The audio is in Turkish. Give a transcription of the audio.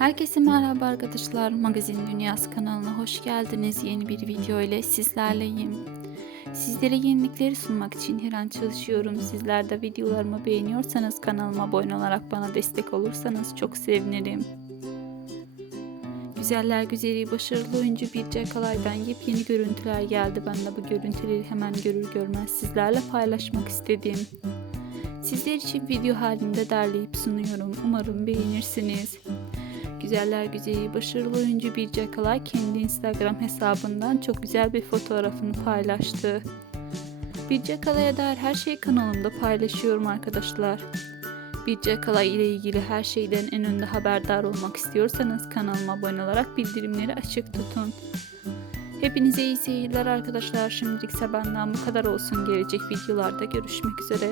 Herkese merhaba arkadaşlar. Magazin Dünyası kanalına hoş geldiniz. Yeni bir video ile sizlerleyim. Sizlere yenilikleri sunmak için her an çalışıyorum. Sizler de videolarımı beğeniyorsanız kanalıma abone olarak bana destek olursanız çok sevinirim. Güzeller güzeli başarılı oyuncu Birce Kalay'dan yepyeni görüntüler geldi. Ben de bu görüntüleri hemen görür görmez sizlerle paylaşmak istedim. Sizler için video halinde derleyip sunuyorum. Umarım beğenirsiniz. Güzeller güzeli başarılı oyuncu Birce Kalay kendi Instagram hesabından çok güzel bir fotoğrafını paylaştı. Birce Kalay'a dair her şeyi kanalımda paylaşıyorum arkadaşlar. Birce Kalay ile ilgili her şeyden en önde haberdar olmak istiyorsanız kanalıma abone olarak bildirimleri açık tutun. Hepinize iyi seyirler arkadaşlar. Şimdilik ise benden bu kadar olsun. Gelecek videolarda görüşmek üzere.